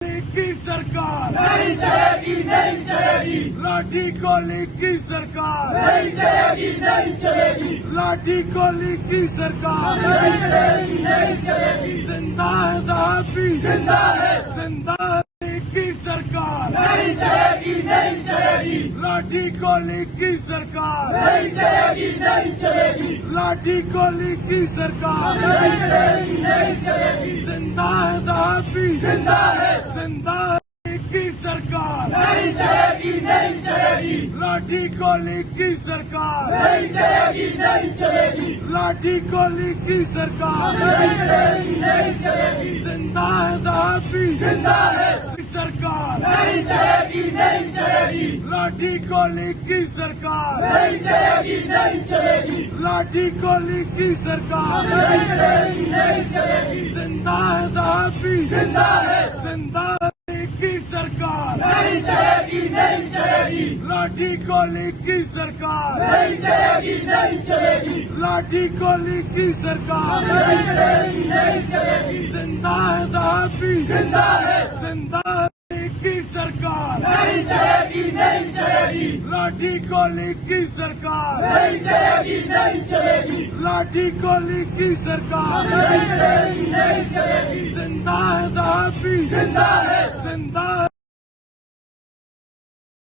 की सरकार नहीं चलेगी, नहीं चलेगी, लाठी गोली की सरकार नहीं चलेगी, नहीं चलेगी, लाठी गोली की सरकार नहीं चलेगी, नहीं चलेगी, जिंदा है साहबी जिंदा है, जिंदा है की सरकार नहीं चलेगी, नहीं चलेगी, लाठी गोली की सरकार नहीं चलेगी, नहीं चलेगी, लाठी गोली की सरकार नहीं चलेगी, नहीं चलेगी, जिंदा है साहबी जिंदा है, जिंदा है की सरकार नहीं चलेगी, नहीं चलेगी, लाठी गोली की सरकार नहीं चलेगी, नहीं चलेगी, लाठी गोली की सरकार नहीं चलेगी, नहीं चलेगी, जिंदा है साहबी जिंदा है, सरकार नहीं चलेगी, नहीं चलेगी, लाठी गोली की सरकार नहीं चलेगी, नहीं चलेगी, लाठी गोली की सरकार नहीं चलेगी, नहीं चलेगी, जिंदा है साहबी जिंदा है, जिंदा है की सरकार नहीं चलेगी, नहीं चलेगी, लाठी गोली की सरकार नहीं चलेगी, नहीं चलेगी, लाठी गोली की सरकार नहीं चलेगी, नहीं चलेगी, जिंदा है साहबी जिंदा है, जिंदा है की सरकार नहीं चलेगी, नहीं चलेगी, लाठी गोली की सरकार नहीं चलेगी, नहीं चलेगी, लाठी गोली की सरकार नहीं चलेगी, नहीं चलेगी, जिंदा है साहबी जिंदा है, जिंदा